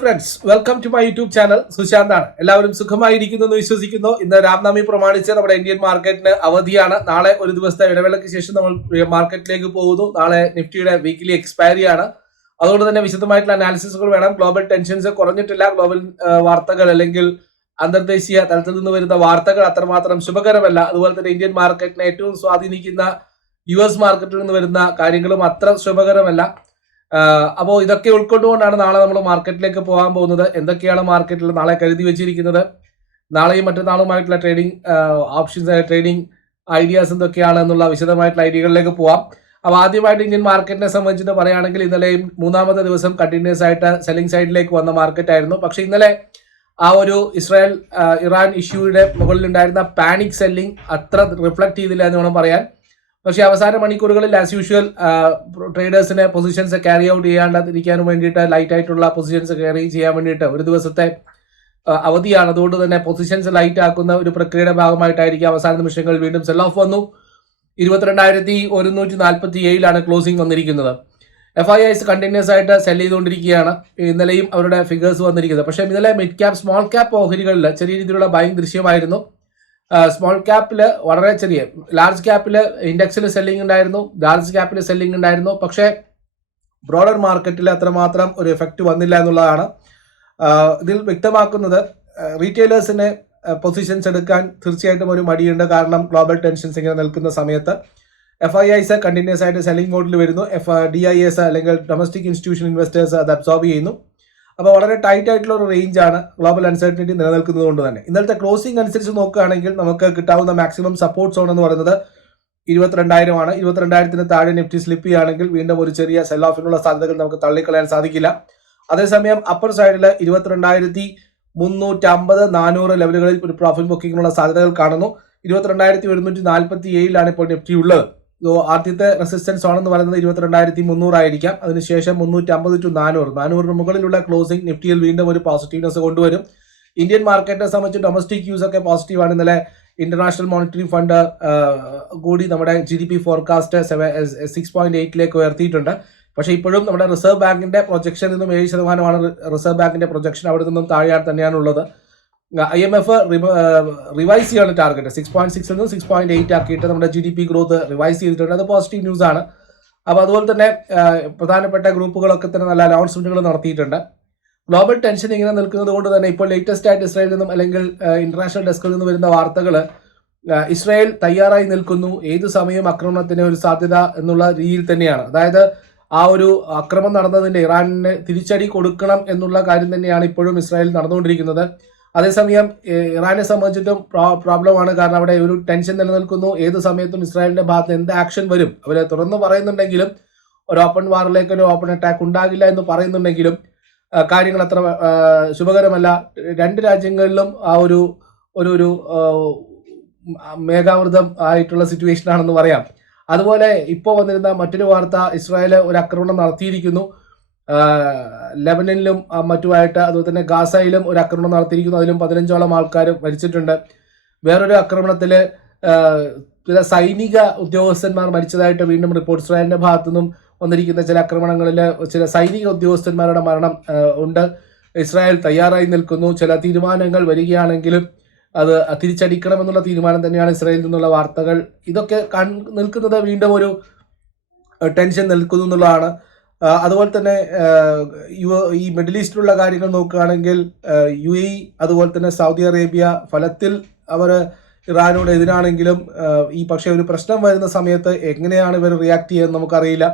Friends welcome to my YouTube channel സുശാന്താണ് എല്ലാവരും സുഖമായിരിക്കുന്നു എന്ന് വിശ്വസിക്കുന്നു. ഇന്ന് രാംനാമി പ്രമാണിച്ച് നമ്മുടെ ഇന്ത്യൻ മാർക്കറ്റിന് അവധിയാണ്. നാളെ ഒരു ദിവസത്തെ ഇടവേളയ്ക്ക് ശേഷം നമ്മൾ മാർക്കറ്റിലേക്ക് പോകുന്നു. നാളെ നിഫ്റ്റിയുടെ വീക്കിലി എക്സ്പയറി ആണ്. അതുകൊണ്ട് തന്നെ വിശദമായിട്ടുള്ള അനാലിസിസുകൾ വേണം. Global tensions കുറഞ്ഞിട്ടില്ല. ഗ്ലോബൽ വാർത്തകൾ അല്ലെങ്കിൽ അന്തർദേശീയ തലത്തിൽ നിന്ന് വരുന്ന വാർത്തകൾ അത്രമാത്രം ശുഭകരമല്ല. അതുപോലെ തന്നെ ഇന്ത്യൻ മാർക്കറ്റിനെ ഏറ്റവും സ്വാധീനിക്കുന്ന യു എസ് മാർക്കറ്റിൽ നിന്ന് വരുന്ന കാര്യങ്ങളും അത്ര ശുഭകരമല്ല. അപ്പോൾ ഇതൊക്കെ ഉൾക്കൊണ്ടുകൊണ്ടാണ് നാളെ നമ്മൾ മാർക്കറ്റിലേക്ക് പോകാൻ പോകുന്നത്. എന്തൊക്കെയാണ് മാർക്കറ്റിൽ നാളെ കരുതി വെച്ചിരിക്കുന്നത്? നാളെയും മറ്റന്നാളുമായിട്ടുള്ള ട്രേഡിംഗ് ഓപ്ഷൻസ് ട്രേഡിംഗ് ഐഡിയാസ് എന്തൊക്കെയാണ് എന്നുള്ള വിശദമായിട്ടുള്ള ഐഡിയകളിലേക്ക് പോവാം. അപ്പോൾ ആദ്യമായിട്ട് ഇന്ത്യൻ മാർക്കറ്റിനെ സംബന്ധിച്ചിട്ട് പറയുകയാണെങ്കിൽ ഇന്നലെയും മൂന്നാമത്തെ ദിവസം കണ്ടിന്യൂസ് ആയിട്ട് സെല്ലിംഗ് സൈഡിലേക്ക് വന്ന മാർക്കറ്റ് ആയിരുന്നു. പക്ഷെ ഇന്നലെ ആ ഒരു ഇസ്രായേൽ ഇറാൻ ഇഷ്യൂയുടെ മുകളിലുണ്ടായിരുന്ന പാനിക് സെല്ലിംഗ് അത്ര റിഫ്ലക്ട് ചെയ്തില്ല എന്ന് വേണം പറയാൻ. പക്ഷേ അവസാന മണിക്കൂറുകളിൽ ആസ് യൂഷ്വൽ ട്രേഡേഴ്സിനെ പൊസിഷൻസ് ക്യാരി ഔട്ട് ചെയ്യാണ്ടിരിക്കാനും വേണ്ടിയിട്ട് ലൈറ്റ് ആയിട്ടുള്ള പൊസിഷൻസ് ക്യാരി ചെയ്യാൻ വേണ്ടിയിട്ട് ഒരു ദിവസത്തെ അവധിയാണ്. അതുകൊണ്ട് തന്നെ പൊസിഷൻസ് ലൈറ്റ് ആക്കുന്ന ഒരു പ്രക്രിയയുടെ ഭാഗമായിട്ടായിരിക്കും അവസാന നിമിഷങ്ങളിൽ വീണ്ടും സെൽ ഓഫ് വന്നു. ഇരുപത്തിരണ്ടായിരത്തി ഒരുന്നൂറ്റി നാൽപ്പത്തി ഏഴിലാണ് ക്ലോസിംഗ് വന്നിരിക്കുന്നത്. എഫ് ഐ ഐസ് കണ്ടിന്യൂസ് ആയിട്ട് സെൽ ചെയ്തുകൊണ്ടിരിക്കുകയാണ്. ഇന്നലെയും അവരുടെ ഫിഗേഴ്സ് വന്നിരിക്കുന്നത്. പക്ഷേ ഇന്നലെ മിഡ് ക്യാപ് സ്മോൾ ക്യാപ് ഓഹരികളിൽ ചെറിയ രീതിയിലുള്ള ബൈങ് ദൃശ്യമായിരുന്നു. സ്മോൾ ക്യാപ്പിൽ വളരെ ചെറിയ ലാർജ് ക്യാപ്പിൽ ഇൻഡെക്സിൽ സെല്ലിംഗ് ഉണ്ടായിരുന്നു ലാർജ് ക്യാപ്പിൽ സെല്ലിംഗ് ഉണ്ടായിരുന്നു പക്ഷേ ബ്രോഡർ മാർക്കറ്റിൽ അത്രമാത്രം ഒരു എഫക്റ്റ് വന്നില്ല എന്നുള്ളതാണ്. ഇതിൽ വ്യക്തമാക്കുന്നത് റീറ്റെയിലേഴ്സിന് പൊസിഷൻസ് എടുക്കാൻ തീർച്ചയായിട്ടും ഒരു മടിയുണ്ട്. കാരണം ഗ്ലോബൽ ടെൻഷൻസ് ഇങ്ങനെ നിൽക്കുന്ന സമയത്ത് എഫ് ഐ ഐസ് കണ്ടിന്യൂസ് ആയിട്ട് സെല്ലിംഗ് മോഡിൽ വരുന്നു. എഫ് ഡി ഐ എസ് അല്ലെങ്കിൽ ഡൊമസ്റ്റിക് ഇൻസ്റ്റിറ്റ്യൂഷൻ ഇൻവെസ്റ്റേഴ്സ് അത് അബ്സോർബ് ചെയ്യുന്നു. അപ്പോൾ വളരെ ടൈറ്റ് ആയിട്ടുള്ള ഒരു റേഞ്ച് ആണ് ഗ്ലോബൽ അൺസർട്ടനിറ്റി നിലനിൽക്കുന്നത് കൊണ്ട് തന്നെ. ഇന്നലത്തെ ക്ലോസിംഗ് അനുസരിച്ച് നോക്കുകയാണെങ്കിൽ നമുക്ക് കിട്ടാവുന്ന മാക്സിമം സപ്പോർട്ട് സോൺ എന്ന് പറയുന്നത് ഇരുപത്തിരണ്ടായിരം ആണ്. ഇരുപത്തിരണ്ടായിരത്തിന് താഴെ നിഫ്റ്റി സ്ലിപ്പ് ചെയ്യുകയാണെങ്കിൽ വീണ്ടും ഒരു ചെറിയ സെൽ ഓഫിനുള്ള സാധ്യതകൾ നമുക്ക് തള്ളിക്കളയാൻ സാധിക്കില്ല. അതേസമയം അപ്പർ സൈഡിൽ ഇരുപത്തിരണ്ടായിരത്തി മുന്നൂറ്റി അമ്പത് നാനൂറ് ലെവലുകളിൽ ഒരു പ്രോഫിറ്റ് ബുക്കിങ്ങിനുള്ള സാധ്യതകൾ കാണുന്നു. ഇരുപത്തിരണ്ടായിരത്തി ഒരുന്നൂറ്റി നാൽപ്പത്തി ഏഴിലാണ് ഇപ്പോൾ നിഫ്റ്റി ഉള്ളത്. ആദ്യത്തെ റെസിസ്റ്റൻസ് ആണെന്ന് പറയുന്നത് ഇരുപത്തിരണ്ടായിരത്തി മുന്നൂറായിരിക്കാം അതിനുശേഷം മുന്നൂറ്റി അമ്പത് ടു നാനൂറ്. നാനൂറിന് മുകളിലുള്ള ക്ലോസിംഗ് നിഫ്റ്റിയിൽ വീണ്ടും ഒരു പോസിറ്റീവ്നെസ് കൊണ്ടുവരും. ഇന്ത്യൻ മാർക്കറ്റിനെ സംബന്ധിച്ച് ഡൊമസ്റ്റിക് യൂസ് ഒക്കെ പോസിറ്റീവാണ് ഇന്നലെ ഇന്റർനാഷണൽ മോണിറ്ററി ഫണ്ട് കൂടി നമ്മുടെ G D P forecast seven six point എയ്റ്റിലേക്ക് ഉയർത്തിയിട്ടുണ്ട്. പക്ഷേ ഇപ്പോഴും നമ്മുടെ റിസർവ് ബാങ്കിന്റെ പ്രൊജക്ഷൻ നിന്നും ഏഴ് ശതമാനമാണ് റിസർവ് ബാങ്കിന്റെ പ്രൊജക്ഷൻ അവിടെ നിന്നും താഴെയാണ് തന്നെയാണ് ഉള്ളത് ഐ എം എഫ് റിവൈസ് ചെയ്യാണ് ടാർഗറ്റ് സിക്സ് പോയിന്റ് സിക്സ് നിന്ന് സിക്സ് പോയിന്റ് എയ്റ്റ് ആക്കിയിട്ട് നമ്മുടെ G D P growth revise ചെയ്തിട്ടുണ്ട്. അത് പോസിറ്റീവ് ന്യൂസ് ആണ്. അപ്പോൾ അതുപോലെ തന്നെ പ്രധാനപ്പെട്ട ഗ്രൂപ്പുകളൊക്കെ തന്നെ നല്ല അനൗൺസ്മെന്റുകൾ നടത്തിയിട്ടുണ്ട്. ഗ്ലോബൽ ടെൻഷൻ ഇങ്ങനെ നിൽക്കുന്നത് കൊണ്ട് തന്നെ ഇപ്പോൾ ലേറ്റസ്റ്റ് ആയിട്ട് ഇസ്രായേലിൽ നിന്നും അല്ലെങ്കിൽ ഇന്റർനാഷണൽ ഡെസ്കിൽ നിന്നും വരുന്ന വാർത്തകൾ ഇസ്രായേൽ തയ്യാറായി നിൽക്കുന്നു. ഏത് സമയം ആക്രമണത്തിന് ഒരു സാധ്യത എന്നുള്ള രീതിയിൽ തന്നെയാണ്. അതായത് ആ ഒരു അക്രമം നടന്നതിന്റെ ഇറാനിന് തിരിച്ചടി കൊടുക്കണം എന്നുള്ള കാര്യം തന്നെയാണ് ഇപ്പോഴും ഇസ്രായേൽ നടന്നുകൊണ്ടിരിക്കുന്നത്. അതേസമയം ഇറാനെ സംബന്ധിച്ചിട്ടും പ്രോബ്ലമാണ്. കാരണം അവിടെ ഒരു ടെൻഷൻ നിലനിൽക്കുന്നു. ഏത് സമയത്തും ഇസ്രായേലിന്റെ ഭാഗത്ത് എന്ത് ആക്ഷൻ വരും അവരെ തുറന്നു പറയുന്നുണ്ടെങ്കിലും ഒരു ഓപ്പൺ വാറിലേക്ക് ഒരു ഓപ്പൺ അറ്റാക്ക് ഉണ്ടാകില്ല എന്ന് പറയുന്നുണ്ടെങ്കിലും കാര്യങ്ങൾ അത്ര ശുഭകരമല്ല. രണ്ട് രാജ്യങ്ങളിലും ആ ഒരു ഒരു ഒരു മേഘാവൃതം ആയിട്ടുള്ള സിറ്റുവേഷൻ ആണെന്ന് പറയാം. അതുപോലെ ഇപ്പോൾ വന്നിരുന്ന മറ്റൊരു വാർത്ത ഇസ്രായേൽ ഒരു ആക്രമണം നടത്തിയിരിക്കുന്നു. ലെബനനിലും മറ്റുമായിട്ട് അതുപോലെ തന്നെ ഗാസയിലും ഒരു ആക്രമണം നടത്തിയിരിക്കുന്നു. അതിലും പതിനഞ്ചോളം ആൾക്കാർ മരിച്ചിട്ടുണ്ട്. വേറൊരു ആക്രമണത്തിൽ ചില സൈനിക ഉദ്യോഗസ്ഥന്മാർ മരിച്ചതായിട്ട് വീണ്ടും റിപ്പോർട്ട് ഇസ്രായേലിന്റെ ഭാഗത്തു നിന്നും വന്നിരിക്കുന്ന ചില ആക്രമണങ്ങളിൽ ചില സൈനിക ഉദ്യോഗസ്ഥന്മാരുടെ മരണം ഉണ്ട്. ഇസ്രായേൽ തയ്യാറായി നിൽക്കുന്നു. ചില തീരുമാനങ്ങൾ വരികയാണെങ്കിലും അത് തിരിച്ചടിക്കണമെന്നുള്ള തീരുമാനം തന്നെയാണ് ഇസ്രായേലിൽ നിന്നുള്ള വാർത്തകൾ. ഇതൊക്കെ നിൽക്കുന്നത് വീണ്ടും ഒരു ടെൻഷൻ നിൽക്കുന്നു എന്നുള്ളതാണ്. അതുപോലെ തന്നെ യു- ഈ മിഡിൽ ഈസ്റ്റിലുള്ള കാര്യങ്ങൾ നോക്കുകയാണെങ്കിൽ യു എ അതുപോലെ തന്നെ സൗദി അറേബ്യ ഫലത്തിൽ അവർ ഇറാനോട് എതിരാണെങ്കിലും ഈ പക്ഷേ ഒരു പ്രശ്നം വരുന്ന സമയത്ത് എങ്ങനെയാണ് ഇവർ റിയാക്ട് ചെയ്യുന്നത് നമുക്കറിയില്ല.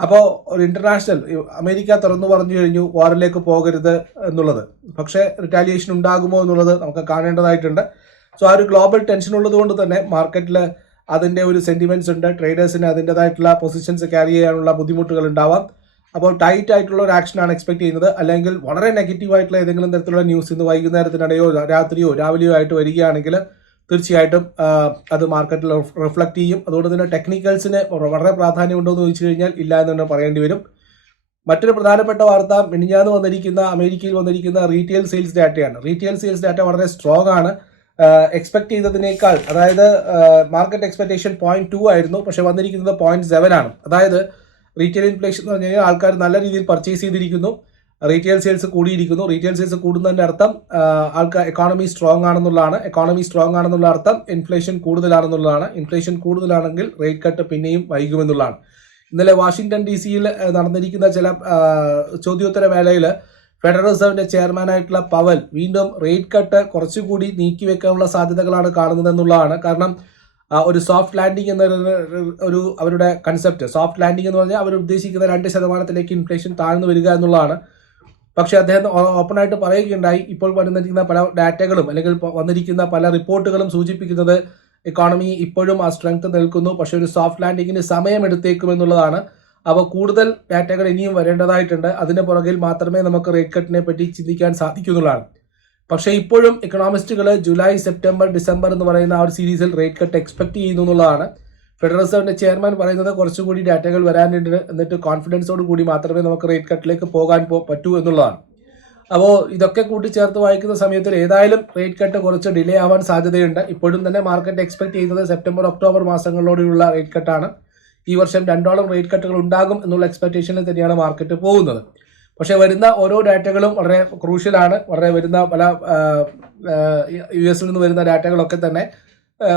അപ്പോൾ ഒരു ഇന്റർനാഷണൽ അമേരിക്ക തുറന്നു പറഞ്ഞു കഴിഞ്ഞു വാറിലേക്ക് പോകരുത് എന്നുള്ളത്. പക്ഷേ റിറ്റാലിയേഷൻ ഉണ്ടാകുമോ എന്നുള്ളത് നമുക്ക് കാണേണ്ടതായിട്ടുണ്ട്. സോ ആ ഒരു ഗ്ലോബൽ ടെൻഷൻ ഉള്ളതുകൊണ്ട് തന്നെ മാർക്കറ്റിൽ അതിന്റെ ഒരു സെന്റിമെന്റ്സ് ഉണ്ട്. ട്രേഡേഴ്സിന് അതിന്റെതായിട്ടുള്ള പൊസിഷൻസ് ക്യാരി ചെയ്യാനുള്ള ബുദ്ധിമുട്ടുകൾ ഉണ്ടാവാം. അപ്പോൾ ടൈറ്റ് ആയിട്ടുള്ള ഒരു ആക്ഷനാണ് എക്സ്പെക്ട് ചെയ്യുന്നത്. അല്ലെങ്കിൽ വളരെ നെഗറ്റീവ് ആയിട്ടുള്ള ഏതെങ്കിലും തരത്തിലുള്ള ന്യൂസ് ഇന്ന് വൈകുന്നേരത്തിനിടയോ രാത്രിയോ രാവിലെയോ ആയിട്ട് വരികയാണെങ്കിൽ തീർച്ചയായിട്ടും അത് മാർക്കറ്റിൽ റിഫ്ലക്റ്റ് ചെയ്യും. അതുകൊണ്ട് തന്നെ ടെക്നിക്കൽസിന് വളരെ പ്രാധാന്യമുണ്ടോ എന്ന് ചോദിച്ചു കഴിഞ്ഞാൽ ഇല്ല എന്ന് തന്നെ പറയേണ്ടി വരും. മറ്റൊരു പ്രധാനപ്പെട്ട വാർത്ത മിനിഞ്ഞാന്ന് വന്നിരിക്കുന്ന അമേരിക്കയിൽ വന്നിരിക്കുന്ന റീറ്റെയിൽ സെയിൽസ് ഡാറ്റയാണ് റീറ്റെയിൽ സെയിൽസ് ഡാറ്റ വളരെ സ്ട്രോങ് ആണ്. എക്സ്പെക്ട് ചെയ്തതിനേക്കാൾ അതായത് മാർക്കറ്റ് എക്സ്പെക്ടേഷൻ പോയിന്റ് ടു ആയിരുന്നു പക്ഷെ വന്നിരിക്കുന്നത് പോയിന്റ് സെവൻ ആണ്. അതായത് റീറ്റെയിൽ ഇൻഫ്ലേഷൻ എന്ന് പറഞ്ഞു കഴിഞ്ഞാൽ ആൾക്കാർ നല്ല രീതിയിൽ പർച്ചേസ് ചെയ്തിരിക്കുന്നു റീറ്റെയിൽ സെയിൽസ് കൂടിയിരിക്കുന്നു. റീറ്റെയിൽ സെയിൽസ് കൂടുന്നതിന്റെ അർത്ഥം ആൾക്കാർ എക്കോണമി സ്ട്രോങ് ആണെന്നുള്ളതാണ്. എക്കോണമി സ്ട്രോങ് ആണെന്നുള്ള അർത്ഥം ഇൻഫ്ലേഷൻ കൂടുതലാണെന്നുള്ളതാണ്. ഇൻഫ്ലേഷൻ കൂടുതലാണെങ്കിൽ റേറ്റ് കട്ട് പിന്നെയും വൈകുമെന്നുള്ളതാണ്. ഇന്നലെ വാഷിംഗ്ടൺ ഡി സിയിൽ നടന്നിരിക്കുന്ന ചില ചോദ്യോത്തര വേളയിൽ ഫെഡറൽ റിസർവിന്റെ ചെയർമാനായിട്ടുള്ള പവൽ വീണ്ടും റേറ്റ് കട്ട് കുറച്ചുകൂടി നീക്കിവെക്കാനുള്ള സാധ്യതകളാണ് കാണുന്നത് എന്നുള്ളതാണ് കാരണം ഒരു സോഫ്റ്റ് ലാൻഡിംഗ് എന്ന ഒരു- അവരുടെ കൺസെപ്റ്റ് സോഫ്റ്റ് ലാൻഡിംഗ് എന്ന് പറഞ്ഞാൽ അവർ ഉദ്ദേശിക്കുന്ന രണ്ട് ശതമാനത്തിലേക്ക് ഇൻഫ്ലേഷൻ താഴ്ന്നു വരിക എന്നുള്ളതാണ്. പക്ഷേ അദ്ദേഹം ഓപ്പൺ ആയിട്ട് പറയുകയുണ്ടായി. ഇപ്പോൾ വന്നിരിക്കുന്ന പല ഡാറ്റകളും അല്ലെങ്കിൽ വന്നിരിക്കുന്ന പല റിപ്പോർട്ടുകളും സൂചിപ്പിക്കുന്നത് എക്കോണമി ഇപ്പോഴും ആ സ്ട്രെങ്ത് നിൽക്കുന്നു. പക്ഷേ ഒരു സോഫ്റ്റ് ലാൻഡിങ്ങിന് സമയമെടുത്തേക്കും എന്നുള്ളതാണ്. അവ കൂടുതൽ ഡാറ്റകൾ ഇനിയും വരേണ്ടതായിട്ടുണ്ട്. അതിന് പുറകിൽ മാത്രമേ നമുക്ക് റേറ്റ് കട്ടിനെ പറ്റി ചിന്തിക്കാൻ സാധിക്കുന്നുള്ളതാണ് പക്ഷേ ഇപ്പോഴും ഇക്കണോമിസ്റ്റുകൾ ജൂലൈ സെപ്റ്റംബർ ഡിസംബർ എന്ന് പറയുന്ന ആ ഒരു സീരീസിൽ റേറ്റ് കട്ട് എക്സ്പെക്ട് ചെയ്യുന്നു എന്നുള്ളതാണ്. ഫെഡറൽ റിസർവിന്റെ ചെയർമാൻ പറയുന്നത് കുറച്ചുകൂടി ഡാറ്റകൾ വരാനുണ്ട് എന്നിട്ട് കോൺഫിഡൻസോട് കൂടി മാത്രമേ നമുക്ക് റേറ്റ് കട്ടിലേക്ക് പോകാൻ പറ്റൂ എന്നുള്ളതാണ്. അപ്പോൾ ഇതൊക്കെ കൂട്ടിച്ചേർത്ത് വായിക്കുന്ന സമയത്തിൽ ഏതായാലും റേറ്റ് കട്ട് കുറച്ച് ഡിലേ ആവാൻ സാധ്യതയുണ്ട്. ഇപ്പോഴും തന്നെ മാർക്കറ്റ് എക്സ്പെക്ട് ചെയ്യുന്നത് സെപ്റ്റംബർ ഒക്ടോബർ മാസങ്ങളിലൂടെയുള്ള റേറ്റ് കട്ടാണ് ഈ വർഷം രണ്ടോളം റേറ്റ് കട്ടുകൾ ഉണ്ടാകും എന്നുള്ള എക്സ്പെക്ടേഷനിൽ തന്നെയാണ് മാർക്കറ്റ് പോകുന്നത്. പക്ഷേ വരുന്ന ഓരോ ഡാറ്റകളും വളരെ ക്രൂഷ്യലാണ് വളരെ വരുന്ന പല യു എസിൽ നിന്ന് വരുന്ന ഡാറ്റകളൊക്കെ തന്നെ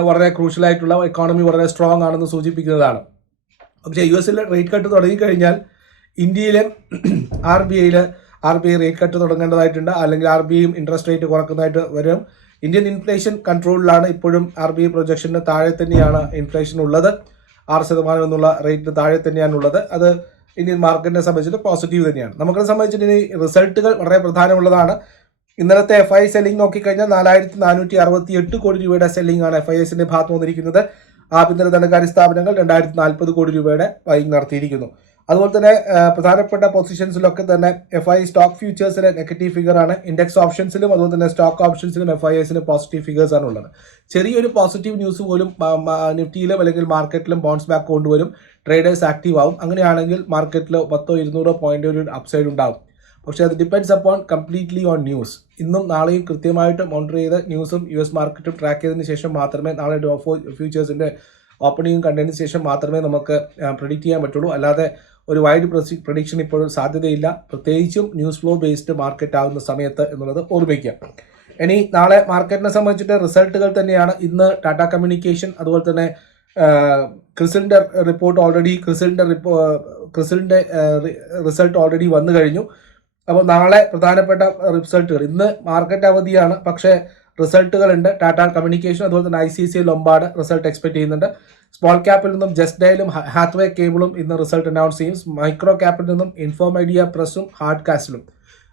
വളരെ ക്രൂഷ്യലായിട്ടുള്ള എക്കോണമി വളരെ സ്ട്രോങ് ആണെന്ന് സൂചിപ്പിക്കുന്നതാണ്. പക്ഷേ യു എസിൽ റേറ്റ് കട്ട് തുടങ്ങിക്കഴിഞ്ഞാൽ ഇന്ത്യയിലെ ആർ ബി ഐയിൽ R B I rate cut തുടങ്ങേണ്ടതായിട്ടുണ്ട്. അല്ലെങ്കിൽ ആർ ബി ഐയും ഇൻട്രസ്റ്റ് റേറ്റ് കുറക്കുന്നതായിട്ട് വരും. ഇന്ത്യൻ ഇൻഫ്ലേഷൻ കൺട്രോളിലാണ് ഇപ്പോഴും ആർ ബി ഐ പ്രൊജക്ഷന് താഴെ തന്നെയാണ് ഇൻഫ്ലേഷൻ ഉള്ളത്. ആറ് ശതമാനം എന്നുള്ള റേറ്റിന് താഴെ തന്നെയാണ് ഉള്ളത്. അത് ഇന്ത്യൻ മാർക്കറ്റിനെ സംബന്ധിച്ചിട്ട് പോസിറ്റീവ് തന്നെയാണ്. നമുക്കത് സംബന്ധിച്ചിട്ട് ഇനി റിസൾട്ടുകൾ വളരെ പ്രധാനമുള്ളതാണ്. ഇന്നലത്തെ എഫ് ഐ സെല്ലിംഗ് നോക്കിക്കഴിഞ്ഞാൽ നാലായിരത്തി നാനൂറ്റി അറുപത്തി എട്ട് കോടി രൂപയുടെ സെല്ലിംഗ് ആണ് എഫ് ഐ എസിന്റെ ഭാഗത്ത് വന്നിരിക്കുന്നത്. ആഭ്യന്തര ധനകാര്യ സ്ഥാപനങ്ങൾ രണ്ടായിരത്തി നാൽപ്പത് കോടി രൂപയുടെ ബൈങ് നടത്തിയിരിക്കുന്നു. അതുപോലെ തന്നെ പ്രധാനപ്പെട്ട പൊസിഷൻസിലൊക്കെ തന്നെ എഫ് ഐ സ്റ്റോക്ക് ഫ്യൂച്ചേഴ്സിന് നെഗറ്റീവ് ഫിഗർ ആണ്. ഇൻഡെക്സ് ഓപ്ഷൻസിലും അതുപോലെ തന്നെ സ്റ്റോക്ക് ഓപ്ഷൻസിലും എഫ് ഐ എസിന് പോസിറ്റീവ് ഫിഗേഴ്സ് ആണ് ഉള്ളത്. ചെറിയൊരു പോസിറ്റീവ് ന്യൂസ് പോലും നിഫ്റ്റിയിലും അല്ലെങ്കിൽ മാർക്കറ്റിലും ബോൺസ് ബാക്ക് കൊണ്ടുവരും. ട്രേഡേഴ്സ് ആക്റ്റീവ് ആവും. അങ്ങനെയാണെങ്കിൽ മാർക്കറ്റിൽ പത്തോ ഇരുന്നൂറോ പോയിന്റ് ഒരു അപ്സൈഡ് ഉണ്ടാവും. പക്ഷേ അത് depends upon completely on news ഇന്നും നാളെയും കൃത്യമായിട്ട് മോണിറ്റർ ചെയ്ത് ന്യൂസും യു എസ് മാർക്കറ്റും ട്രാക്ക് ചെയ്തതിന് ശേഷം മാത്രമേ നാളെ ഫ്യൂച്ചേഴ്സിന്റെ ഓപ്പണിങ്ങും കണ്ടതിന് ശേഷം മാത്രമേ നമുക്ക് പ്രിഡിക്റ്റ് ചെയ്യാൻ പറ്റുള്ളൂ. അല്ലാതെ ഒരു വൈഡ് പ്രഡിക്ഷൻ ഇപ്പോഴും സാധ്യതയില്ല. പ്രത്യേകിച്ചും ന്യൂസ് ഫ്ലോ ബേസ്ഡ് മാർക്കറ്റ് ആവുന്ന സമയത്ത് എന്നുള്ളത് ഓർമ്മിക്കുക. ഇനി നാളെ മാർക്കറ്റിനെ സംബന്ധിച്ചിട്ട് റിസൾട്ടുകൾ തന്നെയാണ്. ഇന്ന് ടാറ്റ കമ്മ്യൂണിക്കേഷൻ അതുപോലെ തന്നെ ക്രിസിലിന്റെ റിപ്പോർട്ട് ഓൾറെഡി ക്രിസിലിന്റെ റിപ്പോ ക്രിസിലിന്റെ റിസൾട്ട് ഓൾറെഡി വന്നു കഴിഞ്ഞു. അപ്പോൾ നാളെ പ്രധാനപ്പെട്ട റിസൾട്ടുകൾ ഇന്ന് മാർക്കറ്റ് അവധിയാണ്. പക്ഷേ റിസൾട്ടുകൾ ഉണ്ട് ടാറ്റ കമ്മ്യൂണിക്കേഷൻ അതുപോലെ തന്നെ I C C Lombard result expect ചെയ്യുന്നുണ്ട്. സ്മോൾ ക്യാപ്പിൽ നിന്നും ജസ്റ്റ് ഡയലും ഹാത്വേ കേബിളും ഇന്ന് റിസൾട്ട് അനൗൺസ് ചെയ്യും. മൈക്രോ ക്യാപ്പിൽ നിന്നും ഇൻഫോമീഡിയ പ്രസും ഹാർഡ് കാസ്റ്റിലും.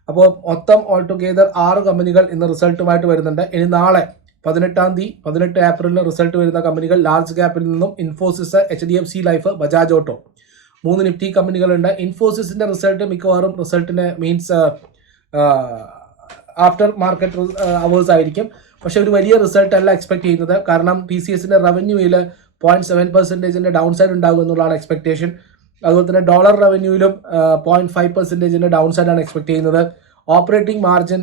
അപ്പോൾ മൊത്തം ഓൾ ടുഗെദർ ആറ് കമ്പനികൾ ഇന്ന് റിസൾട്ടുമായിട്ട് വരുന്നുണ്ട്. ഇനി നാളെ പതിനെട്ടാം തീയതി പതിനെട്ട് ഏപ്രിലിന് റിസൾട്ട് വരുന്ന കമ്പനികൾ ലാർജ് ക്യാപ്പിൽ നിന്നും Infosys H D F C life Bajaj auto. മൂന്ന് നിഫ്റ്റി കമ്പനികളുണ്ട്. ഇൻഫോസിസിന്റെ റിസൾട്ട് മിക്കവാറും റിസൾട്ടിന് മീൻസ് ആഫ്റ്റർ മാർക്കറ്റ് അവേഴ്സ് ആയിരിക്കും. പക്ഷെ ഒരു വലിയ റിസൾട്ട് അല്ല എക്സ്പെക്ട് ചെയ്യുന്നത്. കാരണം ടി സി എസിന്റെ റവന്യൂയിൽ പോയിന്റ് സെവൻ പെർസെന്റേജിന്റെ ഡൗൺ സൈഡ് ഉണ്ടാകും എന്നുള്ളതാണ് എക്സ്പെക്ടേഷൻ അതുപോലെ തന്നെ ഡോളർ റവന്യൂവിലും പോയിന്റ് ഫൈവ് പെർസെന്റേജിന്റെ ഡൗൺ സൈഡ് ആണ് എക്സ്പെക്ട് ചെയ്യുന്നത്. ഓപ്പറേറ്റിംഗ് മാർജിൻ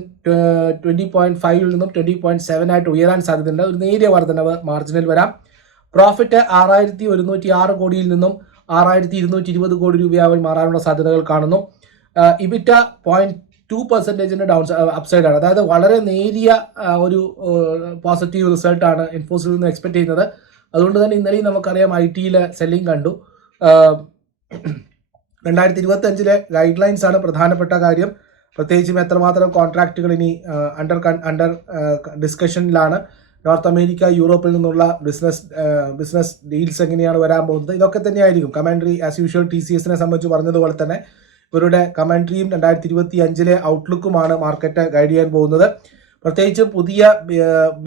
ട്വന്റി പോയിന്റ് ഫൈവിൽ നിന്നും ട്വന്റി പോയിന്റ് സെവൻ ആയിട്ട് ഉയരാൻ സാധ്യതയുണ്ട്. ഒരു നേരിയ വർധനവ് മാർജിനിൽ വരാം. പ്രോഫിറ്റ് ആറായിരത്തി ഒരുന്നൂറ്റി ആറ് കോടിയിൽ നിന്നും ആറായിരത്തി ഇരുന്നൂറ്റി ഇരുപത് കോടി രൂപയായി മാറാനുള്ള സാധ്യതകൾ കാണുന്നു. ഇബിറ്റ പോയിന്റ് ടു പെർസെന്റേജിന്റെ ഡൗൺ അപ്സൈഡ് ആണ്. അതായത് വളരെ നേരിയ ഒരു പോസിറ്റീവ് റിസൾട്ടാണ് ഇൻഫോസിൽ നിന്ന് എക്സ്പെക്ട് ചെയ്യുന്നത്. അതുകൊണ്ട് തന്നെ ഇന്നലെയും നമുക്കറിയാം ഐ ടിയിൽ സെല്ലിംഗ് കണ്ടു. രണ്ടായിരത്തി ഇരുപത്തി അഞ്ചിലെ ഗൈഡ് ലൈൻസ് ആണ് പ്രധാനപ്പെട്ട കാര്യം. പ്രത്യേകിച്ചും എത്രമാത്രം കോൺട്രാക്റ്റുകൾ ഇനി അണ്ടർ അണ്ടർ ഡിസ്കഷനിലാണ് നോർത്ത് അമേരിക്ക യൂറോപ്പിൽ നിന്നുള്ള ബിസിനസ് ബിസിനസ് ഡീൽസ് എങ്ങനെയാണ് വരാൻ പോകുന്നത്? ഇതൊക്കെ തന്നെയായിരിക്കും. Commentary as usual T C എസിനെ സംബന്ധിച്ച് പറഞ്ഞതുപോലെ തന്നെ. ഇവരുടെ കമൻട്രിയും രണ്ടായിരത്തി ഇരുപത്തി അഞ്ചിലെ ഔട്ട്ലുക്കുമാണ് മാർക്കറ്റ് ഗൈഡ് ചെയ്യാൻ പോകുന്നത്. പ്രത്യേകിച്ച് പുതിയ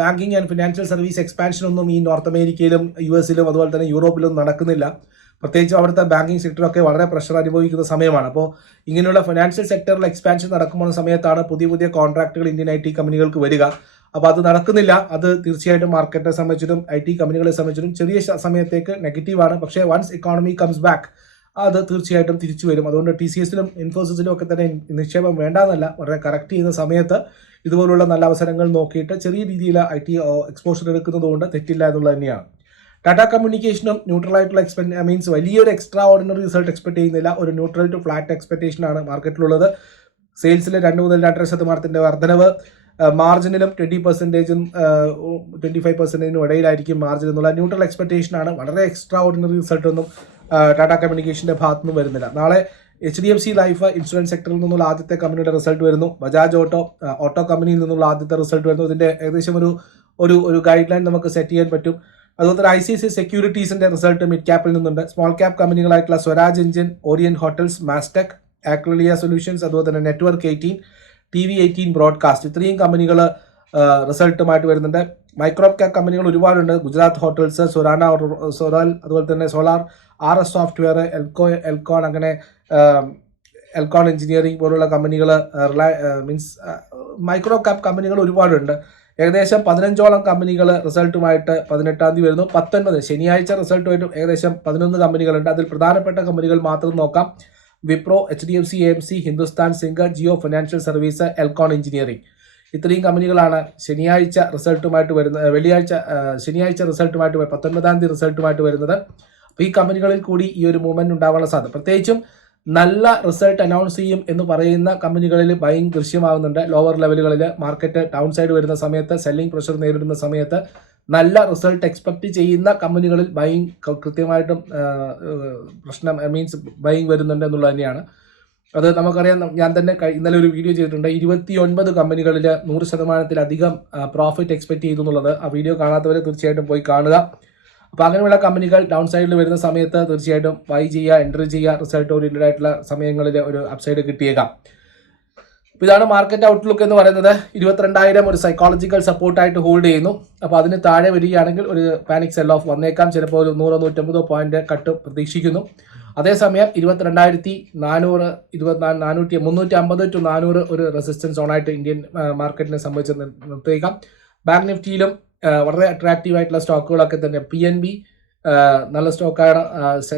banking and financial service expansion ഒന്നും ഈ നോർത്ത് അമേരിക്കയിലും യു എസിലും അതുപോലെ തന്നെ യൂറോപ്പിലും നടക്കുന്നില്ല. പ്രത്യേകിച്ച് അവിടുത്തെ ബാങ്കിങ് സെക്ടറൊക്കെ വളരെ പ്രഷർ അനുഭവിക്കുന്ന സമയമാണ്. അപ്പോൾ ഇങ്ങനെയുള്ള ഫിനാൻഷ്യൽ സെക്ടറിൽ എക്സ്പാൻഷൻ നടക്കുമ്പോൾ സമയത്താണ് പുതിയ പുതിയ കോൺട്രാക്റ്റുകൾ ഇന്ത്യൻ ഐ ടി കമ്പനികൾക്ക് വരിക. അപ്പോൾ അത് നടക്കുന്നില്ല. അത് തീർച്ചയായിട്ടും മാർക്കറ്റിനെ സംബന്ധിച്ചിട്ടും ഐ ടി കമ്പനികളെ സംബന്ധിച്ചിട്ടും ചെറിയ സമയത്തേക്ക് നെഗറ്റീവാണ് പക്ഷേ വൺസ് ഇക്കോണമി കംസ് ബാക്ക് അത് തീർച്ചയായിട്ടും തിരിച്ചു വരും. അതുകൊണ്ട് ടി സി എസിലും ഇൻഫോസിസിലും ഒക്കെ തന്നെ നിക്ഷേപം വേണ്ടാന്നല്ല. വളരെ കറക്റ്റ് ചെയ്യുന്ന സമയത്ത് ഇതുപോലുള്ള നല്ല അവസരങ്ങൾ നോക്കിയിട്ട് ചെറിയ രീതിയിൽ ഐ ടി എക്സ്പോഷർ എടുക്കുന്നതുകൊണ്ട് തെറ്റില്ല എന്നുള്ളത് തന്നെയാണ്. ടാറ്റ കമ്മ്യൂണിക്കേഷനും ന്യൂട്രൽ ആയിട്ടുള്ള മീൻസ് വലിയൊരു എക്സ്ട്രാ ഓർഡിനറി റിസൾട്ട് എക്സ്പെക്ട് ചെയ്യുന്നില്ല. ഒരു ന്യൂട്രൽ ടു ഫ്ലാറ്റ് എക്സ്പെക്ടേഷൻ ആണ് മാർക്കറ്റിലുള്ളത്. സെയിൽസിൽ രണ്ട് മുതൽ രണ്ടര ശതമാനത്തിന്റെ വർധനവ്. മാർജിനിലും ട്വന്റി പെർസെന്റേജും ട്വന്റി ഫൈവ് പെർസെന്റേജിനും ഇടയിലായിരിക്കും മാർജിൻ എന്നുള്ള ന്യൂട്രൽ എക്സ്പെക്ടേഷനാണ് വളരെ എക്സ്ട്രാ ഓർഡിനറി റിസൾട്ട് ഒന്നും ടാറ്റ കമ്മ്യൂണിക്കേഷന്റെ ഭാഗത്തു നിന്നും വരുന്നില്ല. നാളെ H D F C life insurance സെക്ടറിൽ നിന്നുള്ള ആദ്യത്തെ കമ്പനിയുടെ റിസൾട്ട് വരുന്നു. ബജാജ് ഓട്ടോ ഓട്ടോ കമ്പനിയിൽ നിന്നുള്ള ആദ്യത്തെ റിസൾട്ട് വരുന്നു. ഇതിന്റെ ഏകദേശം ഒരു ഒരു ഒരു ഗൈഡ് ലൈൻ നമുക്ക് സെറ്റ് ചെയ്യാൻ പറ്റും. അതുപോലെ തന്നെ ഐ സി സി സെക്യൂരിറ്റീസിന്റെ റിസൾട്ട് മിഡ് ക്യാപ്പിൽ നിന്നുണ്ട്. Small cap കമ്പനികളായിട്ടുള്ള Swaraj engine Orient hotels Mastek ആക്ലിയ solutions അതുപോലെ തന്നെ network eighteen T V eighteen broadcast ഇത്രയും കമ്പനികൾ റിസൾട്ടുമായിട്ട് വരുന്നുണ്ട്. മൈക്രോ ക്യാപ് കമ്പനികൾ ഒരുപാടുണ്ട് ഗുജറാത്ത് ഹോട്ടൽസ് സൊറാന സൊറാൽ അതുപോലെ തന്നെ സോളാർ ആർ എസ് സോഫ്റ്റ്വെയർ എൽക്കോ എൽക്കോൺ അങ്ങനെ എൽക്കോൺ എഞ്ചിനീയറിംഗ് പോലുള്ള കമ്പനികൾ റിലയ മീൻസ് മൈക്രോ ക്യാപ് കമ്പനികൾ ഒരുപാടുണ്ട്. ഏകദേശം പതിനഞ്ചോളം കമ്പനികൾ റിസൾട്ടുമായിട്ട് പതിനെട്ടാം തീയതി വരുന്നു. പത്തൊൻപത് ശനിയാഴ്ച റിസൾട്ടുമായിട്ട് ഏകദേശം പതിനൊന്ന് കമ്പനികളുണ്ട്. അതിൽ പ്രധാനപ്പെട്ട കമ്പനികൾ മാത്രം നോക്കാം. Wipro H D F C M C Hindustan singer Jio financial service Elecon engineering. ഇത്രയും കമ്പനികളാണ് ശനിയാഴ്ച റിസൾട്ടുമായിട്ട് വരുന്നത് വെള്ളിയാഴ്ച ശനിയാഴ്ച റിസൾട്ടുമായിട്ട് പത്തൊൻപതാം തീയതി റിസൾട്ടുമായിട്ട് വരുന്നത്. അപ്പോൾ ഈ കമ്പനികളിൽ കൂടി ഈ ഒരു മൂവ്മെന്റ് ഉണ്ടാവാനുള്ള സാധ്യത. പ്രത്യേകിച്ചും നല്ല റിസൾട്ട് അനൗൺസ് ചെയ്യും എന്ന് പറയുന്ന കമ്പനികളിൽ ബൈങ് ദൃശ്യമാകുന്നുണ്ട് ലോവർ ലെവലുകളിൽ മാർക്കറ്റ് ഡൗൺ സൈഡ് വരുന്ന സമയത്ത് സെല്ലിംഗ് പ്രഷർ നേരിടുന്ന സമയത്ത് നല്ല റിസൾട്ട് എക്സ്പെക്ട് ചെയ്യുന്ന കമ്പനികളിൽ ബൈങ് കൃത്യമായിട്ടും പ്രശ്നം മീൻസ് ബൈങ് വരുന്നുണ്ട് എന്നുള്ളത് തന്നെയാണ്. അത് നമുക്കറിയാം ഞാൻ തന്നെ ഇന്നലെ ഒരു വീഡിയോ ചെയ്തിട്ടുണ്ട്. ഇരുപത്തി ഒൻപത് കമ്പനികളിൽ നൂറ് ശതമാനത്തിലധികം പ്രോഫിറ്റ് എക്സ്പെക്ട് ചെയ്തു എന്നുള്ളത്. ആ വീഡിയോ കാണാത്തവരെ തീർച്ചയായിട്ടും പോയി കാണുക. അപ്പോൾ അങ്ങനെയുള്ള കമ്പനികൾ ഡൗൺ സൈഡിൽ വരുന്ന സമയത്ത് തീർച്ചയായിട്ടും ബൈ ചെയ്യുക എൻട്രി ചെയ്യുക റിസൾട്ട് ഓറിയന്റഡ് ആയിട്ടുള്ള സമയങ്ങളിൽ ഒരു അപ്സൈഡ് കിട്ടിയേക്കാം. അപ്പോൾ ഇതാണ് മാർക്കറ്റ് ഔട്ട്ലുക്ക് എന്ന് പറയുന്നത്. ഇരുപത്തിരണ്ടായിരം ഒരു സൈക്കോളജിക്കൽ സപ്പോർട്ടായിട്ട് ഹോൾഡ് ചെയ്യുന്നു. അപ്പോൾ അതിന് താഴെ വരികയാണെങ്കിൽ ഒരു പാനിക് സെൽ ഓഫ് വന്നേക്കാം. ചിലപ്പോൾ ഒരു നൂറോ നൂറ്റമ്പതോ പോയിന്റ് കട്ട് പ്രതീക്ഷിക്കുന്നു. അതേസമയം ഇരുപത്തിരണ്ടായിരത്തി നാനൂറ് ഇരുപത്തിനാല് നാനൂറ്റി മുന്നൂറ്റി അമ്പത് ടു നാനൂറ് ഒരു റെസിസ്റ്റൻസ് ഓണായിട്ട് ഇന്ത്യൻ മാർക്കറ്റിനെ സംബന്ധിച്ച് നിർത്തിയേക്കാം ബാങ്ക് നിഫ്റ്റിയിലും വളരെ അട്രാക്റ്റീവ് ആയിട്ടുള്ള സ്റ്റോക്കുകളൊക്കെ തന്നെ. പി എൻ ബി നല്ല സ്റ്റോക്കാണ്.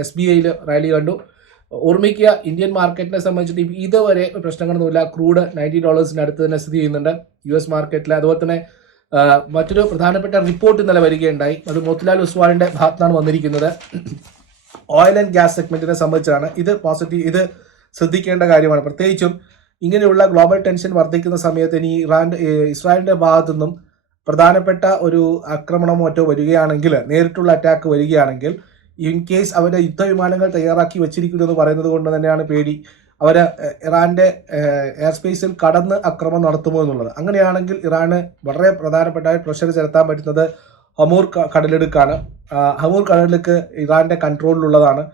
എസ് ബി ഐയിൽ റാലി കണ്ടു. ഓർമ്മിക്കുക ഇന്ത്യൻ മാർക്കറ്റിനെ സംബന്ധിച്ചിട്ട് ഇതുവരെ പ്രശ്നങ്ങളൊന്നുമില്ല. ക്രൂഡ് നയന്റി ഡോളേഴ്സിന് അടുത്ത് തന്നെ സ്ഥിതി ചെയ്യുന്നുണ്ട്. യു എസ് മാർക്കറ്റിൽ അതുപോലെ തന്നെ മറ്റൊരു പ്രധാനപ്പെട്ട റിപ്പോർട്ട് ഇന്നലെ വരികയുണ്ടായി. അത് മോത്തിലാൽ ഉസ്വാളിന്റെ ഭാഗത്താണ് വന്നിരിക്കുന്നത്. ഓയിൽ ആൻഡ് ഗ്യാസ് സെഗ്മെന്റിനെ സംബന്ധിച്ചാണ്. ഇത് പോസിറ്റീവ് ഇത് ശ്രദ്ധിക്കേണ്ട കാര്യമാണ്. പ്രത്യേകിച്ചും ഇങ്ങനെയുള്ള ഗ്ലോബൽ ടെൻഷൻ വർദ്ധിക്കുന്ന സമയത്ത് ഇനി ഇറാൻ ഇസ്രായേലിന്റെ ഭാഗത്തു നിന്നും പ്രധാനപ്പെട്ട ഒരു ആക്രമണമോ മറ്റോ വരികയാണെങ്കിൽ നേരിട്ടുള്ള അറ്റാക്ക് വരികയാണെങ്കിൽ ഇൻ കേസ് അവരുടെ യുദ്ധവിമാനങ്ങൾ തയ്യാറാക്കി വെച്ചിരിക്കുന്നു എന്ന് പറയുന്നത് കൊണ്ട് തന്നെയാണ് പേടി. അവർ ഇറാന്റെ എയർ സ്പേസിൽ കടന്ന് അക്രമം നടത്തുമോ എന്നുള്ളത്. അങ്ങനെയാണെങ്കിൽ ഇറാന് വളരെ പ്രധാനപ്പെട്ട പ്രഷർ ചെലുത്താൻ പറ്റുന്നത് ഹമൂർ കടലെടുക്കാണ്. ഹമൂർ കടലെടുക്ക് ഇറാന്റെ കൺട്രോളിലുള്ളതാണ്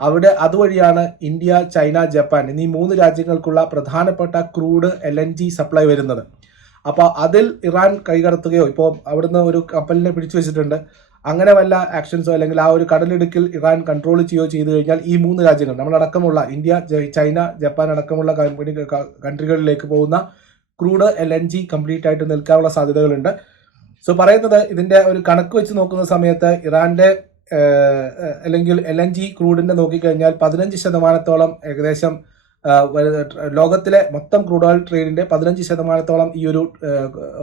അവിടെ അതുവഴിയാണ് ഇന്ത്യ ചൈന ജപ്പാൻ എന്നീ മൂന്ന് രാജ്യങ്ങൾക്കുള്ള പ്രധാനപ്പെട്ട ക്രൂഡ് എൽ സപ്ലൈ വരുന്നത്. അപ്പോൾ അതിൽ ഇറാൻ കൈകടത്തുകയോ ഇപ്പോൾ അവിടുന്ന് ഒരു കപ്പലിനെ പിടിച്ചു വെച്ചിട്ടുണ്ട് അങ്ങനെ വല്ല ആക്ഷൻസോ അല്ലെങ്കിൽ ആ ഒരു കടലിടുക്കിൽ ഇറാൻ കൺട്രോൾ ചെയ്യുകയോ ചെയ്തു കഴിഞ്ഞാൽ ഈ മൂന്ന് രാജ്യങ്ങൾ നമ്മളടക്കമുള്ള ഇന്ത്യ ചൈന ജപ്പാൻ അടക്കമുള്ള കമ്പനി കൺട്രികളിലേക്ക് പോകുന്ന crude L N G complete ആയിട്ട് നിൽക്കാനുള്ള സാധ്യതകളുണ്ട്. സോ പറയുന്നത് ഇതിന്റെ ഒരു കണക്ക് വെച്ച് നോക്കുന്ന സമയത്ത് ഇറാന്റെ അല്ലെങ്കിൽ എൽ എൻ ജി ക്രൂഡിന്റെ നോക്കിക്കഴിഞ്ഞാൽ പതിനഞ്ച് ശതമാനത്തോളം ഏകദേശം ലോകത്തിലെ മൊത്തം ക്രൂഡ് ഓയിൽ ട്രേഡിന്റെ പതിനഞ്ച് ശതമാനത്തോളം ഈ ഒരു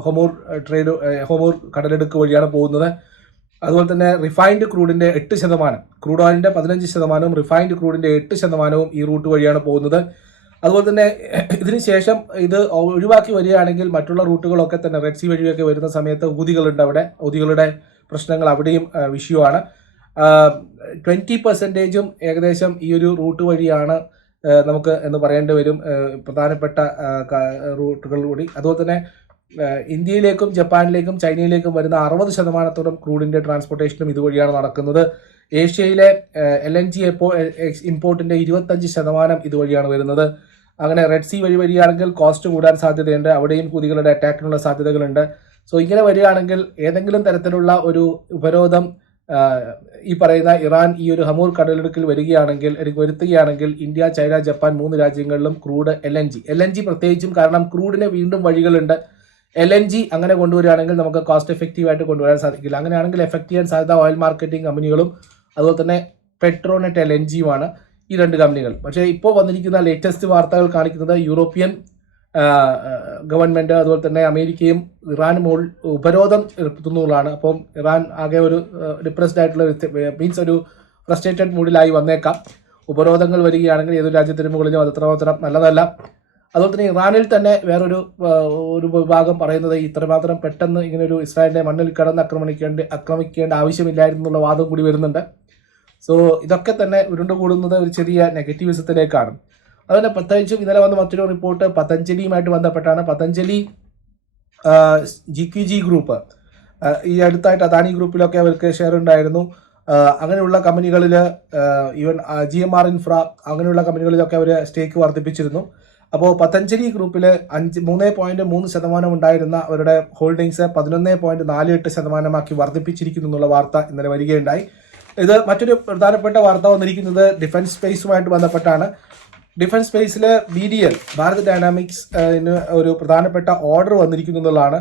ഹൊമൂർ ട്രേഡ് ഹൊമൂർ കടലെടുക്ക് വഴിയാണ് പോകുന്നത്. അതുപോലെ തന്നെ റിഫൈൻഡ് ക്രൂഡിന്റെ എട്ട് ശതമാനം ക്രൂഡ് ഓയിലിന്റെ പതിനഞ്ച് ശതമാനവും റിഫൈൻഡ് ക്രൂഡിന്റെ എട്ട് ശതമാനവും ഈ റൂട്ട് വഴിയാണ് പോകുന്നത്. അതുപോലെ തന്നെ ഇതിന് ശേഷം ഇത് ഒഴിവാക്കി വരികയാണെങ്കിൽ മറ്റുള്ള റൂട്ടുകളൊക്കെ തന്നെ റെഡ് സി വഴിയൊക്കെ വരുന്ന സമയത്ത് ഊതികളുണ്ട് അവിടെ. ഊതികളുടെ പ്രശ്നങ്ങൾ അവിടെയും വിഷയമാണ്. ട്വന്റി പെർസെന്റേജും ഏകദേശം ഈ ഒരു റൂട്ട് വഴിയാണ് നമുക്ക് എന്ന് പറയേണ്ടി വരും പ്രധാനപ്പെട്ട റൂട്ടുകൾ കൂടി. അതുപോലെ തന്നെ ഇന്ത്യയിലേക്കും ജപ്പാനിലേക്കും ചൈനയിലേക്കും വരുന്ന അറുപത് ശതമാനത്തോളം ക്രൂഡിന്റെ ട്രാൻസ്പോർട്ടേഷനും ഇതുവഴിയാണ് നടക്കുന്നത്. ഏഷ്യയിലെ എൽ എൻ ജി എപ്പോ ഇമ്പോർട്ടിന്റെ ഇരുപത്തഞ്ച് ശതമാനം ഇതുവഴിയാണ് വരുന്നത്. അങ്ങനെ റെഡ് സി വഴി വരികയാണെങ്കിൽ കോസ്റ്റ് കൂടാൻ സാധ്യതയുണ്ട്. അവിടെയും കുതികളുടെ അറ്റാക്കിനുള്ള സാധ്യതകളുണ്ട്. സോ ഇങ്ങനെ വരികയാണെങ്കിൽ ഏതെങ്കിലും തരത്തിലുള്ള ഒരു ഉപരോധം ഈ പറയുന്ന ഇറാൻ ഈ ഒരു ഹമൂർ കടലിടുക്കിൽ വരികയാണെങ്കിൽ വരുത്തുകയാണെങ്കിൽ ഇന്ത്യ ചൈന ജപ്പാൻ മൂന്ന് രാജ്യങ്ങളിലും crude L N G. L N G പ്രത്യേകിച്ചും കാരണം ക്രൂഡിന് വീണ്ടും വഴികളുണ്ട്. എൽ എൻ ജി അങ്ങനെ കൊണ്ടുവരികയാണെങ്കിൽ നമുക്ക് കോസ്റ്റ് എഫക്റ്റീവ് ആയിട്ട് കൊണ്ടുവരാൻ സാധിക്കില്ല. അങ്ങനെയാണെങ്കിൽ എഫക്ട് ചെയ്യാൻ സാധ്യത ഓയിൽ മാർക്കറ്റിംഗ് കമ്പനികളും അതുപോലെ തന്നെ പെട്രോനെറ്റ് എൽ എൻ ജിയുമാണ് ഈ രണ്ട് കമ്പനികൾ പക്ഷേ ഇപ്പോൾ വന്നിരിക്കുന്ന ലേറ്റസ്റ്റ് വാർത്തകൾ കാണിക്കുന്നത് യൂറോപ്യൻ ഗവൺമെന്റ് അതുപോലെ തന്നെ അമേരിക്കയും ഇറാനും ഉപരോധം ഏർപ്പെടുത്തുന്നതാണ് അപ്പം ഇറാൻ ആകെ ഒരു ഡിപ്രസ്ഡ് ആയിട്ടുള്ള മീൻസ് ഒരു ഫ്രസ്ട്രേറ്റഡ് മൂഡിലായി വന്നേക്കാം. ഉപരോധങ്ങൾ വരികയാണെങ്കിൽ ഏതൊരു രാജ്യത്തിന് മുകളിലും അത് അത്രമാത്രം നല്ലതല്ല. അതുപോലെ തന്നെ ഇറാനിൽ തന്നെ വേറൊരു ഒരു വിഭാഗം പറയുന്നത് ഇത്രമാത്രം പെട്ടെന്ന് ഇങ്ങനെ ഒരു മണ്ണിൽ കടന്ന് ആക്രമിക്കേണ്ട ആക്രമിക്കേണ്ട ആവശ്യമില്ലായിരുന്നു എന്നുള്ള വാദം കൂടി വരുന്നുണ്ട്. സോ ഇതൊക്കെ തന്നെ ഉരുണ്ടുകൂടുന്നത് ഒരു ചെറിയ നെഗറ്റീവിസത്തിലേക്കാണ് അതുപോലെ പ്രത്യേകിച്ചും ഇന്നലെ വന്ന മറ്റൊരു റിപ്പോർട്ട് പതഞ്ജലിയുമായിട്ട് ബന്ധപ്പെട്ടാണ്. Patanjali G Q G group ഈ അടുത്തായിട്ട് അദാനി ഗ്രൂപ്പിലൊക്കെ അവർക്ക് ഷെയർ ഉണ്ടായിരുന്നു. അങ്ങനെയുള്ള കമ്പനികളിൽ even G M R infra അങ്ങനെയുള്ള കമ്പനികളിലൊക്കെ അവർ സ്റ്റേക്ക് വർദ്ധിപ്പിച്ചിരുന്നു. അപ്പോൾ പതഞ്ജലി ഗ്രൂപ്പിൽ അഞ്ച് മൂന്ന് പോയിന്റ് മൂന്ന് ശതമാനം ഉണ്ടായിരുന്ന അവരുടെ ഹോൾഡിങ്സ് പതിനൊന്ന് പോയിന്റ് നാല് എട്ട് ശതമാനമാക്കി വർദ്ധിപ്പിച്ചിരിക്കുന്നു എന്നുള്ള വാർത്ത ഇന്നലെ വരികയുണ്ടായി. ഇത് മറ്റൊരു പ്രധാനപ്പെട്ട വാർത്ത വന്നിരിക്കുന്നത് ഡിഫൻസ് സ്പേസുമായിട്ട് ബന്ധപ്പെട്ടാണ്. ഡിഫൻസ് സ്പേസിൽ B D L Bharat dynamics ഒരു പ്രധാനപ്പെട്ട ഓർഡർ വന്നിരിക്കുന്നു എന്നുള്ളതാണ്.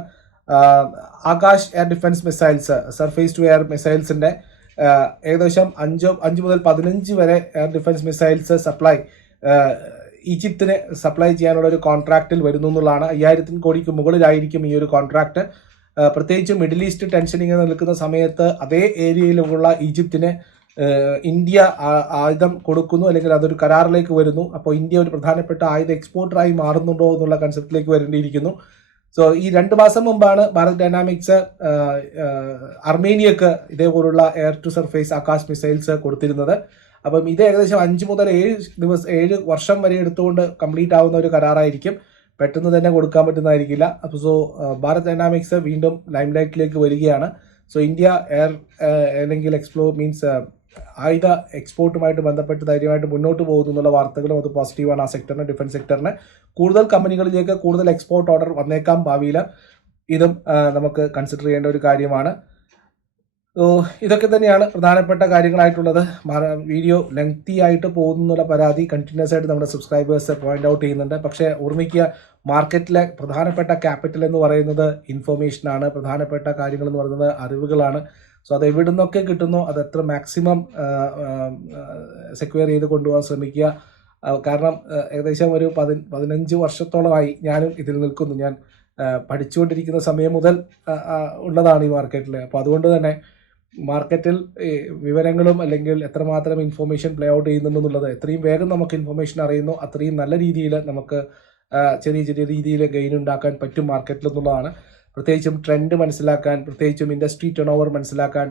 Akash air defence missiles surface to air മിസൈൽസിന്റെ ഏകദേശം അഞ്ചോ അഞ്ച് മുതൽ പതിനഞ്ച് വരെ എയർ ഡിഫൻസ് മിസൈൽസ് സപ്ലൈ ഈജിപ്തിന് സപ്ലൈ ചെയ്യാനുള്ള ഒരു കോൺട്രാക്റ്റിൽ വരുന്നു എന്നുള്ളതാണ്. അയ്യായിരത്തിന് കോടിക്ക് മുകളിലായിരിക്കും ഈ ഒരു കോൺട്രാക്റ്റ് പ്രത്യേകിച്ച് മിഡിൽ ഈസ്റ്റ് ടെൻഷനിങ് നിൽക്കുന്ന സമയത്ത് അതേ ഏരിയയിലുള്ള ഈജിപ്തിന് ഇന്ത്യ ആയുധം കൊടുക്കുന്നു അല്ലെങ്കിൽ അതൊരു കരാറിലേക്ക് വരുന്നു. അപ്പോൾ ഇന്ത്യ ഒരു പ്രധാനപ്പെട്ട ആയുധ എക്സ്പോർട്ടറായി മാറുന്നുണ്ടോ എന്നുള്ള കൺസെപ്റ്റിലേക്ക് വരേണ്ടിയിരിക്കുന്നു. സോ ഈ രണ്ട് മാസം മുമ്പാണ് ഭാരത് ഡൈനാമിക്സ് അർമേനിയക്ക് ഇതേപോലുള്ള air to surface Akash missiles കൊടുത്തിരുന്നത്. അപ്പം ഇത് ഏകദേശം അഞ്ച് മുതൽ ഏഴ് ദിവസം ഏഴ് വർഷം വരെ എടുത്തുകൊണ്ട് കംപ്ലീറ്റ് ആവുന്ന ഒരു കരാറായിരിക്കും. പെട്ടെന്ന് തന്നെ കൊടുക്കാൻ പറ്റുന്നതായിരിക്കില്ല. അപ്പോൾ സോ ഭാരത് ഡൈനാമിക്സ് വീണ്ടും ലൈംലൈറ്റിലേക്ക് വരികയാണ്. സോ ഇന്ത്യ എയർ അല്ലെങ്കിൽ എക്സ്പ്ലോ മീൻസ് ആയുധ എക്സ്പോർട്ടുമായിട്ട് ബന്ധപ്പെട്ട് ധൈര്യമായിട്ട് മുന്നോട്ട് പോകുന്നു എന്നുള്ള വാർത്തകളും അത് പോസിറ്റീവാണ് ആ സെക്ടറിന് ഡിഫൻസ് സെക്ടറിന് കൂടുതൽ കമ്പനികളിലേക്ക് കൂടുതൽ എക്സ്പോർട്ട് ഓർഡർ വന്നേക്കാം ഭാവിയിൽ. ഇതും നമുക്ക് കൺസിഡർ ചെയ്യേണ്ട ഒരു കാര്യമാണ്. ഇതൊക്കെ തന്നെയാണ് പ്രധാനപ്പെട്ട കാര്യങ്ങളായിട്ടുള്ളത്. വീഡിയോ ലെങ്തി ആയിട്ട് പോകുന്നുള്ള പരാതി കണ്ടിന്യൂസ് ആയിട്ട് നമ്മുടെ സബ്സ്ക്രൈബേഴ്സ് പോയിന്റ് ഔട്ട് ചെയ്യുന്നുണ്ട്. പക്ഷേ ഓർമ്മിക്കുക മാർക്കറ്റിലെ പ്രധാനപ്പെട്ട ക്യാപിറ്റൽ എന്ന് പറയുന്നത് ഇൻഫർമേഷനാണ് പ്രധാനപ്പെട്ട കാര്യങ്ങൾ എന്ന് പറയുന്നത് അറിവുകളാണ്. സോ അത് എവിടെ നിന്നൊക്കെ കിട്ടുന്നോ അത് എത്ര മാക്സിമം സെക്യൂർ ചെയ്ത് കൊണ്ടുപോകാൻ ശ്രമിക്കുക. കാരണം ഏകദേശം ഒരു പതി പതിനഞ്ച് വർഷത്തോളമായി ഞാനും ഇതിൽ നിൽക്കുന്നു. ഞാൻ പഠിച്ചുകൊണ്ടിരിക്കുന്ന സമയം മുതൽ ഉള്ളതാണ് ഈ മാർക്കറ്റിൽ അപ്പോൾ അതുകൊണ്ട് തന്നെ മാർക്കറ്റിൽ വിവരങ്ങളും അല്ലെങ്കിൽ എത്രമാത്രം ഇൻഫോർമേഷൻ പ്ലേ ഔട്ട് ചെയ്യുന്നുണ്ടെന്നുള്ളത് എത്രയും വേഗം നമുക്ക് ഇൻഫോർമേഷൻ അറിയുന്നു. അത്രയും നല്ല രീതിയിൽ നമുക്ക് ചെറിയ ചെറിയ രീതിയിൽ ഗെയിൻ ഉണ്ടാക്കാൻ പറ്റും മാർക്കറ്റിൽ എന്നുള്ളതാണ്. പ്രത്യേകിച്ചും ട്രെൻഡ് മനസ്സിലാക്കാൻ പ്രത്യേകിച്ചും ഇൻഡസ്ട്രി ടേൺ ഓവർ മനസ്സിലാക്കാൻ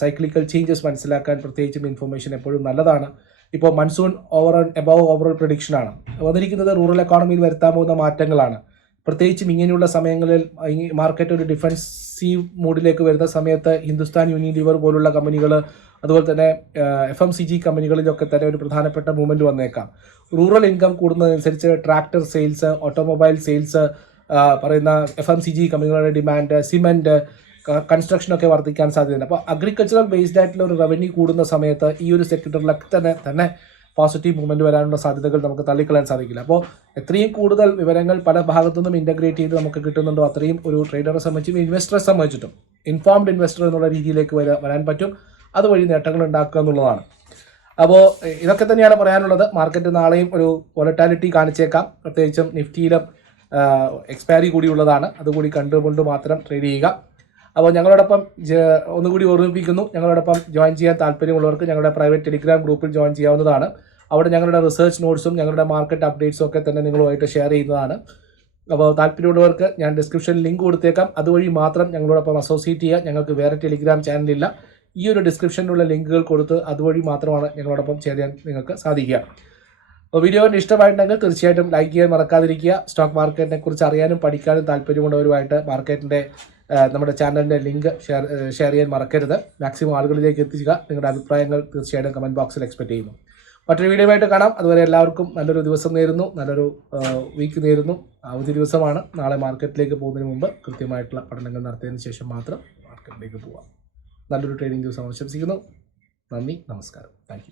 സൈക്ലിക്കൽ ചേഞ്ചസ് മനസ്സിലാക്കാൻ പ്രത്യേകിച്ചും ഇൻഫർമേഷൻ എപ്പോഴും നല്ലതാണ്. ഇപ്പോൾ മൺസൂൺ ഓവർ എബവ് ഓവറോൾ പ്രഡിക്ഷനാണ് വന്നിരിക്കുന്നത് റൂറൽ എക്കോണമിയിൽ വരുത്താൻ പോകുന്ന മാറ്റങ്ങളാണ്. പ്രത്യേകിച്ചും ഇങ്ങനെയുള്ള സമയങ്ങളിൽ മാർക്കറ്റ് ഒരു ഡിഫൻസീവ് മൂഡിലേക്ക് വരുന്ന സമയത്ത് ഹിന്ദുസ്ഥാൻ യൂണിലിവർ പോലുള്ള കമ്പനികൾ അതുപോലെ തന്നെ എഫ് എം സി ജി കമ്പനികളിലൊക്കെ തന്നെ ഒരു പ്രധാനപ്പെട്ട മൂവ്മെന്റ് വന്നേക്കാം. റൂറൽ ഇൻകം കൂടുന്നതനുസരിച്ച് ട്രാക്ടർ സെയിൽസ് ഓട്ടോമൊബൈൽ സെയിൽസ് പറയുന്ന എഫ് എം സി ജി കമ്പനികളുടെ ഡിമാൻഡ് സിമെന്റ് കൺസ്ട്രക്ഷനൊക്കെ വർദ്ധിക്കാൻ സാധ്യതയുണ്ട്. അപ്പോൾ അഗ്രികൾച്ചറൽ ബേസ്ഡ് ആയിട്ടുള്ള ഒരു റവന്യൂ കൂടുന്ന സമയത്ത് ഈ ഒരു സെക്ടറിലൊക്കെ തന്നെ തന്നെ പോസിറ്റീവ് മൂവ്മെന്റ് വരാനുള്ള സാധ്യതകൾ നമുക്ക് തള്ളിക്കളയാൻ സാധിക്കില്ല. അപ്പോൾ എത്രയും കൂടുതൽ വിവരങ്ങൾ പല ഭാഗത്തുനിന്നും ഇന്റഗ്രേറ്റ് ചെയ്ത് നമുക്ക് കിട്ടുന്നുണ്ടോ അത്രയും ഒരു ട്രേഡറെ സംബന്ധിച്ചും ഇൻവെസ്റ്ററെ സംബന്ധിച്ചിട്ടും ഇൻഫോംഡ് ഇൻവെസ്റ്റർ എന്നുള്ള രീതിയിലേക്ക് വരാ വരാൻ പറ്റും. അതുവഴി നേട്ടങ്ങൾ ഉണ്ടാക്കുക എന്നുള്ളതാണ്. അപ്പോൾ ഇതൊക്കെ തന്നെയാണ് പറയാനുള്ളത്. മാർക്കറ്റ് നാളെയും ഒരു വോളറ്റാലിറ്റി കാണിച്ചേക്കാം. പ്രത്യേകിച്ചും നിഫ്റ്റിയിലും എക്സ്പയറി കൂടിയുള്ളതാണ്. അതുകൂടി കണ്ടുകൊണ്ട് മാത്രം ട്രേഡ് ചെയ്യുക. അപ്പോൾ ഞങ്ങളോടൊപ്പം ഒന്നുകൂടി ഓർമ്മിപ്പിക്കുന്നു. ഞങ്ങളോടൊപ്പം ജോയിൻ ചെയ്യാൻ താല്പര്യമുള്ളവർക്ക് ഞങ്ങളുടെ പ്രൈവറ്റ് ടെലിഗ്രാം ഗ്രൂപ്പിൽ ജോയിൻ ചെയ്യാവുന്നതാണ്. അവിടെ ഞങ്ങളുടെ റിസർച്ച് നോട്ട്സും ഞങ്ങളുടെ മാർക്കറ്റ് അപ്ഡേറ്റ്സും ഒക്കെ തന്നെ നിങ്ങളുമായിട്ട് ഷെയർ ചെയ്യുന്നതാണ്. അപ്പോൾ താല്പര്യമുള്ളവർക്ക് ഞാൻ ഡിസ്ക്രിപ്ഷനിൽ ലിങ്ക് കൊടുത്തേക്കാം. അതുവഴി മാത്രം ഞങ്ങളോടൊപ്പം അസോസിയേറ്റ് ചെയ്യുക. ഞങ്ങൾക്ക് വേറെ ടെലിഗ്രാം ചാനലില്ല ഈ ഒരു ഡിസ്ക്രിപ്ഷനിലുള്ള ലിങ്കുകൾ കൊടുത്ത് അതുവഴി മാത്രമാണ് ഞങ്ങളോടൊപ്പം ചേരാൻ നിങ്ങൾക്ക് സാധിക്കുക. അപ്പോൾ വീഡിയോ ഇഷ്ടമായിട്ടുണ്ടെങ്കിൽ തീർച്ചയായിട്ടും ലൈക്ക് ചെയ്യാൻ മറക്കാതിരിക്കുക. സ്റ്റോക്ക് മാർക്കറ്റിനെ കുറിച്ച് അറിയാനും പഠിക്കാനും താല്പര്യമുള്ളവരുമായിട്ട് മാർക്കറ്റിന്റെ നമ്മുടെ ചാനലിന്റെ ലിങ്ക് ഷെയർ ഷെയർ ചെയ്യാൻ മറക്കരുത്. മാക്സിമം ആളുകളിലേക്ക് എത്തിക്കുക നിങ്ങളുടെ അഭിപ്രായങ്ങൾ തീർച്ചയായിട്ടും കമന്റ് ബോക്സിൽ എക്സ്പെക്ട് ചെയ്യുന്നു. മറ്റൊരു വീഡിയോ ആയിട്ട് കാണാം. അതുവരെ എല്ലാവർക്കും നല്ലൊരു ദിവസം നേരുന്നു. നല്ലൊരു വീക്ക് നേരുന്നു. അവധി ദിവസമാണ്. നാളെ മാർക്കറ്റിലേക്ക് പോകുന്നതിന് മുമ്പ് കൃത്യമായിട്ടുള്ള പഠനങ്ങൾ നടത്തിയതിന് ശേഷം മാത്രം മാർക്കറ്റിലേക്ക് പോവാം. നല്ലൊരു ട്രേഡിംഗ് ദിവസം ആശംസിക്കുന്നു. നന്ദി. നമസ്കാരം. താങ്ക്